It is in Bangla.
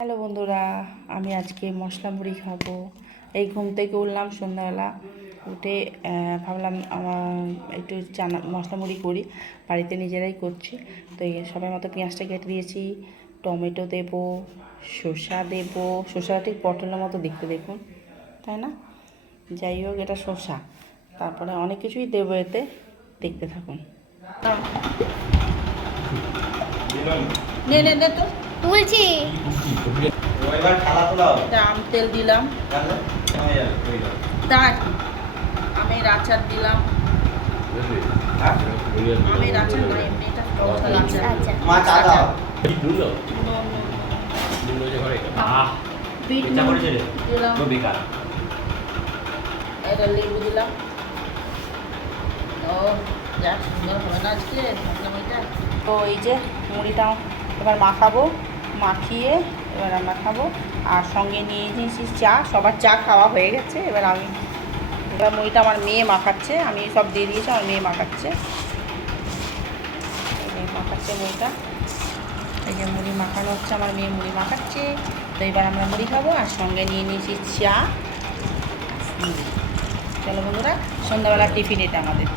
হ্যালো বন্ধুরা, আমি আজকে মশলা মুড়ি খাবো। এই ঘুম থেকে উঠলাম সন্ধ্যাবেলা, উঠে ভাবলাম আমার একটু চানা মশলা মুড়ি করি। বাড়িতে নিজেরাই করছি। তো এই সবাই মতো পেঁয়াজটা কেটে দিয়েছি, টমেটো দেবো, শসা দেবো। শসাটা ঠিক পটলের মতো দেখতে, দেখুন, তাই না? যাই হোক, এটা শসা। তারপরে অনেক কিছুই দেবো এতে, দেখতে থাকুন। নে নে নে তো তুলছি। আম তেল দিলাম, তার আমের আচার দিলাম। আমের আচার নয়, এমনি এটা টমেটোর আচার। আচ্ছা। বিট নুন দিলাম, এটা লেবু দিলাম। ও যা সুন্দর হবে না আজকে মশলা মুড়িটা। তো এই যে মুড়িটা এবার মাখাবো, মাখিয়ে এবার আমরা খাবো। আর সঙ্গে নিয়ে নিয়েছি চা। সবার চা খাওয়া হয়ে গেছে। এবার মুড়িটা আমার মেয়ে মাখাচ্ছে, আমি সব দিয়ে দিয়েছি, আমার মেয়ে মাখাচ্ছে। মাখাচ্ছে মুড়িটা, এই যে মুড়ি মাখানো হচ্ছে, আমার মেয়ে মুড়ি মাখাচ্ছে। তো এবার আমরা মুড়ি খাবো, আর সঙ্গে নিয়ে নিয়েছি চা। চলো বন্ধুরা, সন্ধ্যাবেলা টিফিন এটা আমাদের।